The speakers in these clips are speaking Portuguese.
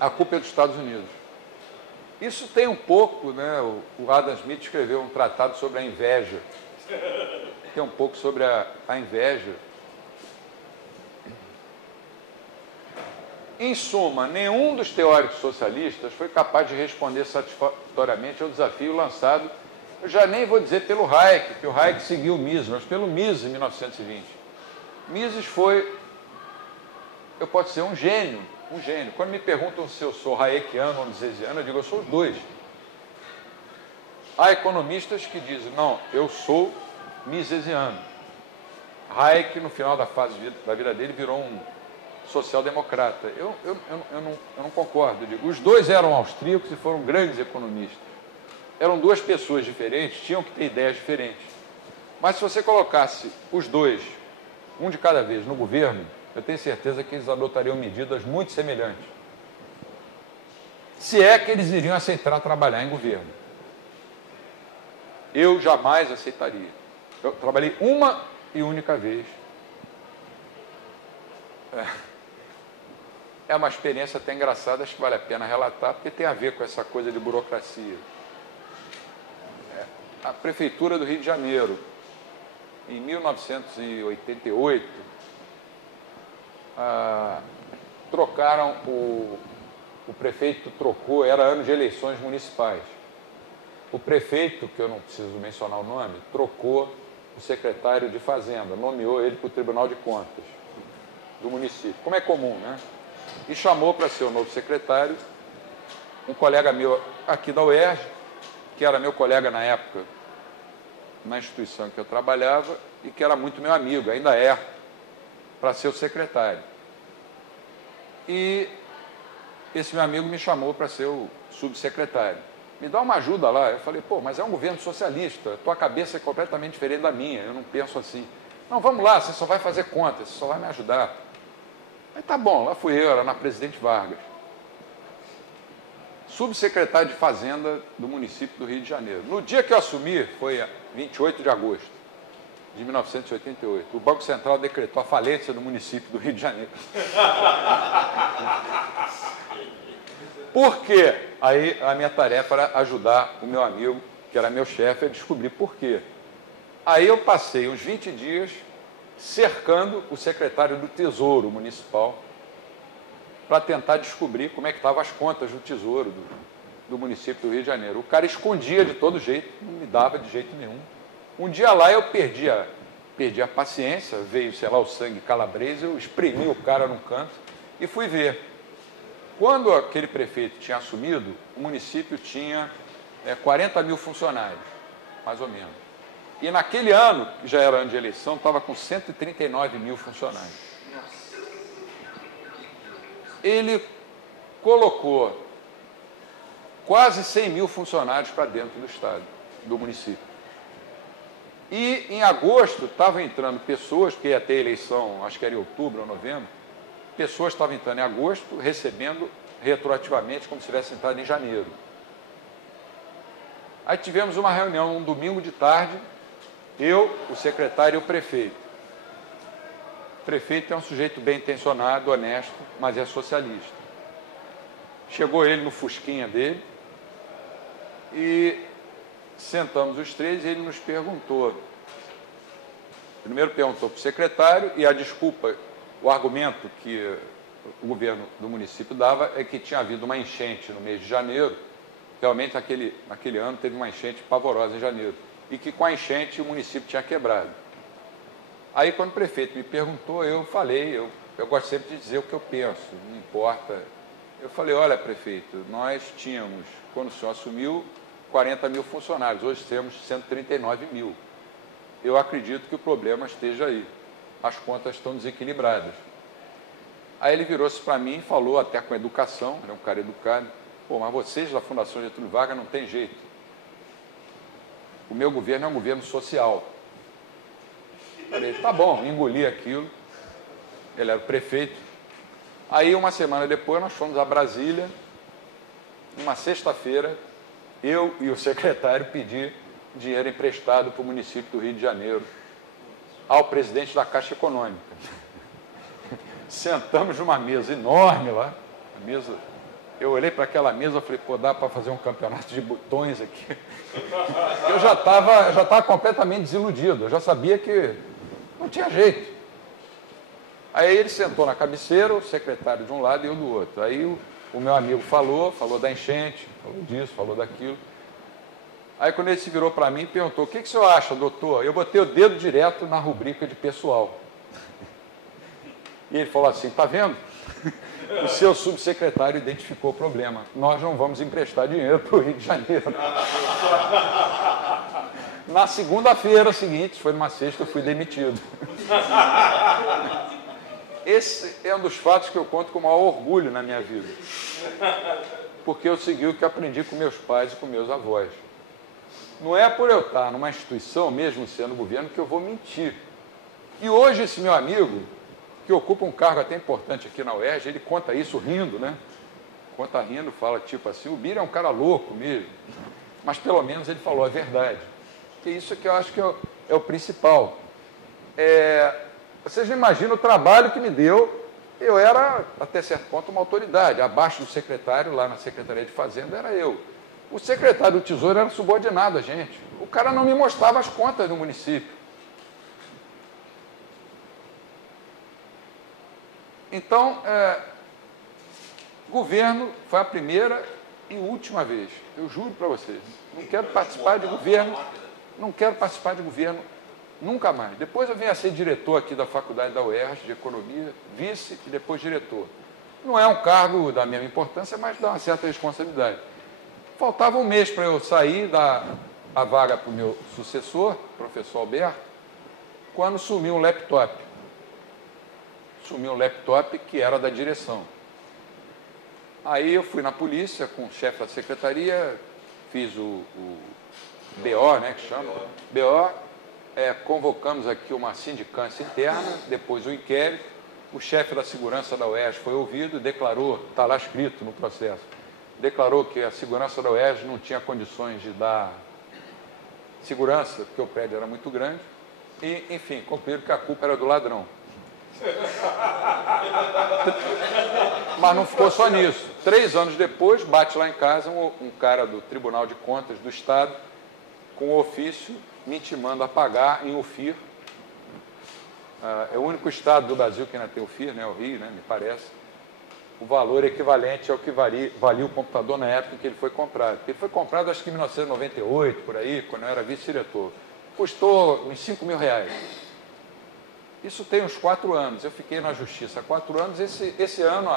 a culpa é dos Estados Unidos. Isso tem um pouco, né? O Adam Smith escreveu um tratado sobre a inveja. Tem um pouco sobre a inveja. Em suma, nenhum dos teóricos socialistas foi capaz de responder satisfatoriamente ao desafio lançado, eu já nem vou dizer pelo Hayek, que o Hayek seguiu o Mises, mas pelo Mises em 1920. Mises foi, eu posso dizer, um gênio. Quando me perguntam se eu sou hayekiano ou misesiano, eu digo, eu sou os dois. Há economistas que dizem, não, eu sou misesiano. Hayek, no final da fase da vida dele, virou um social-democrata. Eu não concordo. Eu digo, os dois eram austríacos e foram grandes economistas. Eram duas pessoas diferentes, tinham que ter ideias diferentes. Mas se você colocasse os dois, um de cada vez, no governo, eu tenho certeza que eles adotariam medidas muito semelhantes. Se é que eles iriam aceitar trabalhar em governo. Eu jamais aceitaria. Eu trabalhei uma e única vez. É uma experiência até engraçada, acho que vale a pena relatar, porque tem a ver com essa coisa de burocracia. A Prefeitura do Rio de Janeiro, em 1988, trocaram, o prefeito trocou, era ano de eleições municipais. O prefeito, que eu não preciso mencionar o nome, trocou o secretário de Fazenda, nomeou ele para o Tribunal de Contas do município, como é comum, né? E chamou para ser o novo secretário um colega meu aqui da UERJ, que era meu colega na época, na instituição que eu trabalhava, e que era muito meu amigo, ainda é, para ser o secretário. E esse meu amigo me chamou para ser o subsecretário. Me dá uma ajuda lá. Eu falei, pô, mas é um governo socialista, tua cabeça é completamente diferente da minha, eu não penso assim. Não, vamos lá, você só vai fazer contas, você só vai me ajudar. Aí tá bom, lá fui eu, era na Presidente Vargas. Subsecretário de Fazenda do município do Rio de Janeiro. No dia que eu assumi, foi 28 de agosto de 1988, o Banco Central decretou a falência do município do Rio de Janeiro. Por quê? Aí a minha tarefa era ajudar o meu amigo, que era meu chefe, a descobrir por quê. Aí eu passei uns 20 dias cercando o secretário do Tesouro Municipal para tentar descobrir como é que estavam as contas do Tesouro do município do Rio de Janeiro. O cara escondia de todo jeito, não me dava de jeito nenhum. Um dia lá eu perdi a paciência, veio, sei lá, o sangue calabrese, eu espremi o cara num canto e fui ver. Quando aquele prefeito tinha assumido, o município tinha 40 mil funcionários, mais ou menos. E naquele ano, que já era ano de eleição, estava com 139 mil funcionários. Ele colocou quase 100 mil funcionários para dentro do estado, do município. E em agosto estavam entrando pessoas, que ia ter eleição, acho que era em outubro ou novembro, pessoas estavam entrando em agosto, recebendo retroativamente como se tivesse entrado em janeiro. Aí tivemos uma reunião um domingo de tarde, eu, o secretário e o prefeito. O prefeito é um sujeito bem intencionado, honesto, mas é socialista. Chegou ele no fusquinha dele e sentamos os três e ele nos perguntou. Primeiro perguntou para o secretário e a desculpa, o argumento que o governo do município dava é que tinha havido uma enchente no mês de janeiro. Realmente, naquele ano, teve uma enchente pavorosa em janeiro. E que com a enchente o município tinha quebrado. Aí, quando o prefeito me perguntou, eu falei, eu gosto sempre de dizer o que eu penso, não importa. Eu falei, olha, prefeito, nós tínhamos, quando o senhor assumiu, 40 mil funcionários, hoje temos 139 mil. Eu acredito que o problema esteja aí. As contas estão desequilibradas. Aí ele virou-se para mim e falou, até com educação, ele é um cara educado, pô, mas vocês da Fundação Getúlio Vargas não tem jeito. O meu governo é um governo social. Falei, tá bom, engoli aquilo. Ele era o prefeito. Aí, uma semana depois, nós fomos a Brasília, uma sexta-feira, eu e o secretário pedir dinheiro emprestado para o município do Rio de Janeiro, ao presidente da Caixa Econômica. Sentamos numa mesa enorme lá, a mesa Eu olhei para aquela mesa e falei, pô, dá para fazer um campeonato de botões aqui? Eu já estava completamente desiludido, eu já sabia que não tinha jeito. Aí ele sentou na cabeceira, o secretário de um lado e eu do outro. Aí o meu amigo falou da enchente, falou disso, falou daquilo. Aí quando ele se virou para mim e perguntou, o que o senhor acha, doutor? Eu botei o dedo direto na rubrica de pessoal. E ele falou assim, tá vendo? O seu subsecretário identificou o problema. Nós não vamos emprestar dinheiro para o Rio de Janeiro. Na segunda-feira seguinte, foi numa sexta, eu fui demitido. Esse é um dos fatos que eu conto com o maior orgulho na minha vida. Porque eu segui o que aprendi com meus pais e com meus avós. Não é por eu estar numa instituição, mesmo sendo governo, que eu vou mentir. E hoje esse meu amigo, que ocupa um cargo até importante aqui na UERJ, ele conta isso rindo, né? Conta rindo, fala tipo assim, o Bira é um cara louco mesmo. Mas pelo menos ele falou a verdade. Que isso que eu acho que é o principal. Vocês não imaginam o trabalho que me deu. Eu era, até certo ponto, uma autoridade. Abaixo do secretário, lá na Secretaria de Fazenda, era eu. O secretário do Tesouro era subordinado a gente. O cara não me mostrava as contas do município. Então, governo foi a primeira e última vez. Eu juro para vocês. Não quero participar de governo. Não quero participar de governo nunca mais. Depois eu vim a ser diretor aqui da faculdade da UERJ, de Economia, vice e depois diretor. Não é um cargo da mesma importância, mas dá uma certa responsabilidade. Faltava um mês para eu sair, dar a vaga para o meu sucessor, professor Alberto, quando sumiu um laptop. Sumiu um laptop que era da direção. Aí eu fui na polícia com o chefe da secretaria, fiz o BO, né, que chama, BO, convocamos aqui uma sindicância interna, depois o inquérito, o chefe da segurança da UERJ foi ouvido e declarou, está lá escrito no processo, declarou que a segurança da UERJ não tinha condições de dar segurança, porque o prédio era muito grande, e, enfim, concluíram que a culpa era do ladrão. Mas não ficou só nisso. 3 anos depois, bate lá em casa um cara do Tribunal de Contas do Estado, com um ofício me intimando a pagar em UFIR. É o único estado do Brasil que ainda tem UFIR, né? O Rio, né? Me parece. O valor equivalente ao que valia o computador na época em que ele foi comprado. Ele foi comprado, acho que em 1998, por aí, quando eu era vice-diretor. Custou uns R$5 mil. Isso tem uns 4 anos. Eu fiquei na justiça há 4 anos. Esse ano,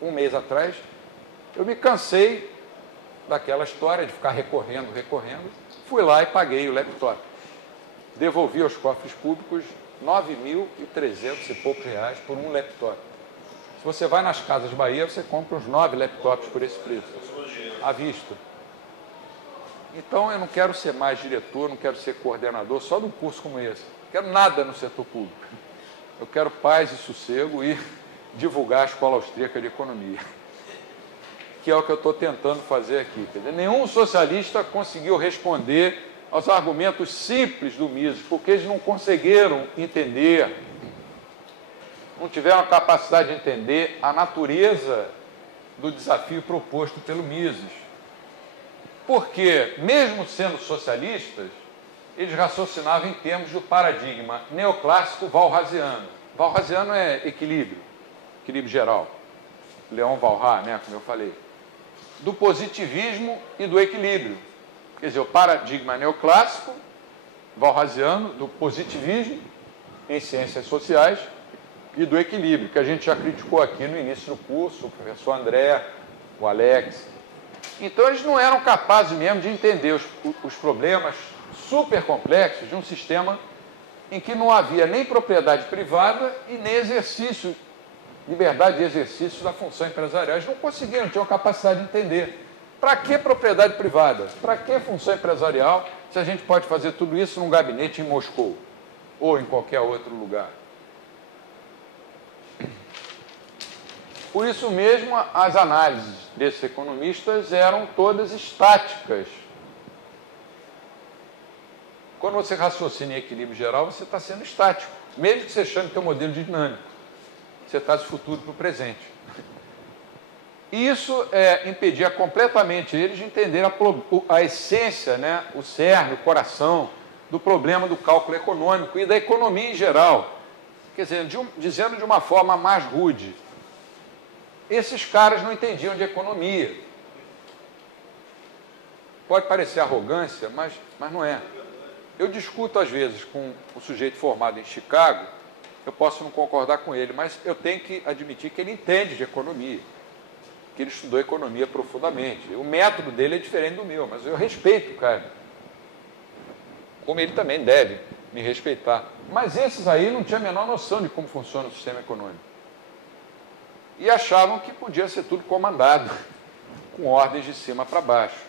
um mês atrás, eu me cansei daquela história de ficar recorrendo. Fui lá e paguei o laptop. Devolvi aos cofres públicos R$9.300 e poucos por um laptop. Se você vai nas Casas Bahia, você compra uns 9 laptops por esse preço, à vista. Então, eu não quero ser mais diretor, não quero ser coordenador só de um curso como esse. Não quero nada no setor público. Eu quero paz e sossego e divulgar a Escola Austríaca de Economia, que é o que eu estou tentando fazer aqui. Quer dizer, nenhum socialista conseguiu responder aos argumentos simples do Mises, porque eles não conseguiram entender, não tiveram a capacidade de entender a natureza do desafio proposto pelo Mises. Porque, mesmo sendo socialistas, eles raciocinavam em termos do paradigma neoclássico walrasiano. Walrasiano é equilíbrio geral. Leon Walras, né, como eu falei. Do positivismo e do equilíbrio. Quer dizer, o paradigma neoclássico, walrasiano, do positivismo em ciências sociais e do equilíbrio, que a gente já criticou aqui no início do curso, o professor André, o Alex. Então, eles não eram capazes mesmo de entender os problemas super complexos de um sistema em que não havia nem propriedade privada e nem exercício, liberdade de exercício da função empresarial. Eles não conseguiram, não tinham capacidade de entender. Para que propriedade privada? Para que função empresarial se a gente pode fazer tudo isso num gabinete em Moscou ou em qualquer outro lugar? Por isso mesmo, as análises desses economistas eram todas estáticas. Quando você raciocina em equilíbrio geral, você está sendo estático, mesmo que você chame teu modelo de dinâmico. Você traz o futuro para o presente. E isso impedia completamente eles de entender a essência, né, o cerne, o coração do problema do cálculo econômico e da economia em geral. Quer dizer, dizendo de uma forma mais rude, esses caras não entendiam de economia. Pode parecer arrogância, mas não é. Eu discuto, às vezes, com o sujeito formado em Chicago, eu posso não concordar com ele, mas eu tenho que admitir que ele entende de economia, que ele estudou economia profundamente. O método dele é diferente do meu, mas eu respeito o cara, como ele também deve me respeitar. Mas esses aí não tinham a menor noção de como funciona o sistema econômico. E achavam que podia ser tudo comandado, com ordens de cima para baixo.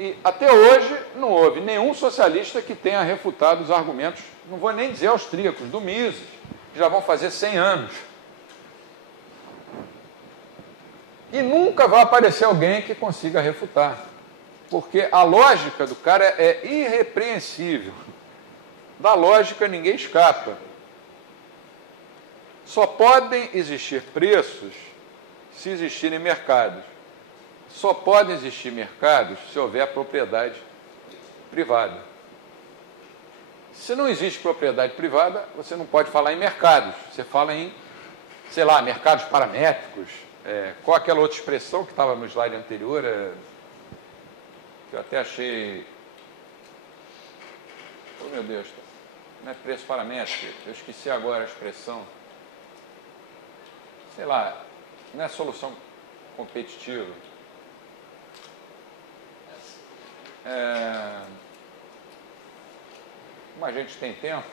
E até hoje não houve nenhum socialista que tenha refutado os argumentos, não vou nem dizer austríacos, do Mises, que já vão fazer 100 anos. E nunca vai aparecer alguém que consiga refutar, porque a lógica do cara é irrepreensível. Da lógica ninguém escapa. Só podem existir preços se existirem mercados. Só podem existir mercados se houver propriedade privada. Se não existe propriedade privada, você não pode falar em mercados. Você fala em, sei lá, mercados paramétricos. Qual aquela outra expressão que estava no slide anterior? Que eu até achei... Oh, meu Deus, não é preço paramétrico. Eu esqueci agora a expressão. Sei lá, não é solução competitiva. Como a gente tem tempo,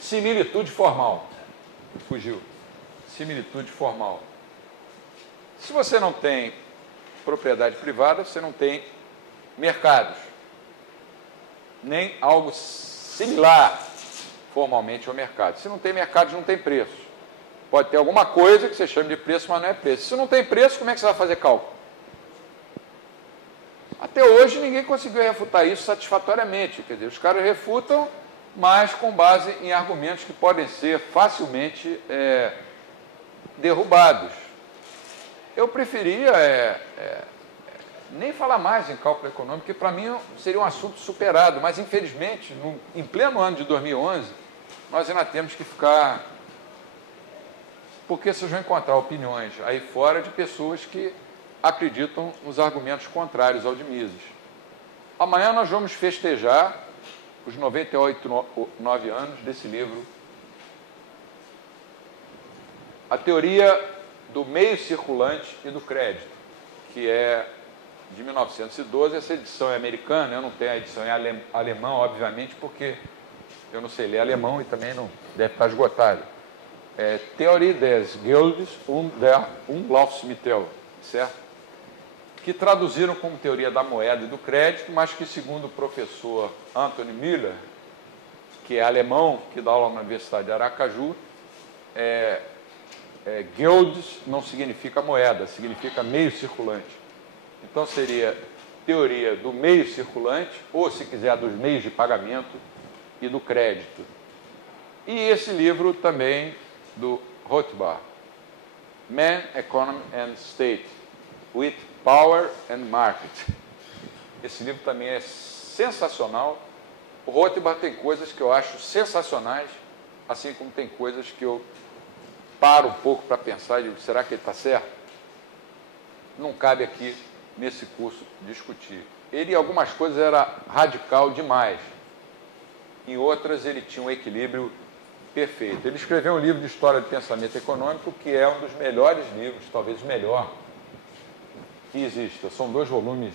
similitude formal. Fugiu. Similitude formal. Se você não tem propriedade privada, você não tem mercados, nem algo similar formalmente ao mercado. Se não tem mercados, não tem preço. Pode ter alguma coisa que você chame de preço, mas não é preço. Se não tem preço, como é que você vai fazer cálculo? Até hoje ninguém conseguiu refutar isso satisfatoriamente. Quer dizer, os caras refutam, mas com base em argumentos que podem ser facilmente derrubados. Eu preferia nem falar mais em cálculo econômico, porque para mim seria um assunto superado, mas infelizmente, em pleno ano de 2011, nós ainda temos que ficar... Porque vocês vão encontrar opiniões aí fora de pessoas que acreditam nos argumentos contrários ao de Mises. Amanhã nós vamos festejar os 9 anos desse livro, A Teoria do Meio Circulante e do Crédito, que é de 1912. Essa edição é americana, eu não tenho a edição em alemão, obviamente, porque eu não sei ler alemão e também não deve estar esgotado. Theorie des Geldes und der Umlaufsmittel, certo? Que traduziram como teoria da moeda e do crédito, mas que, segundo o professor Anthony Miller, que é alemão, que dá aula na Universidade de Aracaju, Geldes não significa moeda, significa meio circulante. Então seria teoria do meio circulante, ou, se quiser, dos meios de pagamento e do crédito. E esse livro também do Rothbard, Man, Economy and State, with Power and Market. Esse livro também é sensacional. O Rothbard tem coisas que eu acho sensacionais, assim como tem coisas que eu paro um pouco para pensar e digo, será que ele está certo? Não cabe aqui nesse curso discutir. Ele, em algumas coisas, era radical demais. Em outras, ele tinha um equilíbrio perfeito. Ele escreveu um livro de história do pensamento econômico que é um dos melhores livros, talvez o melhor, que exista. São 2 volumes.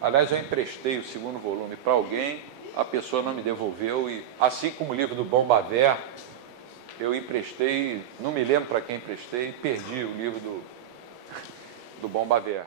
Aliás, eu emprestei o 2º volume para alguém, a pessoa não me devolveu, e assim como o livro do Bombaver, eu emprestei, não me lembro para quem emprestei, e perdi o livro do Bombaver.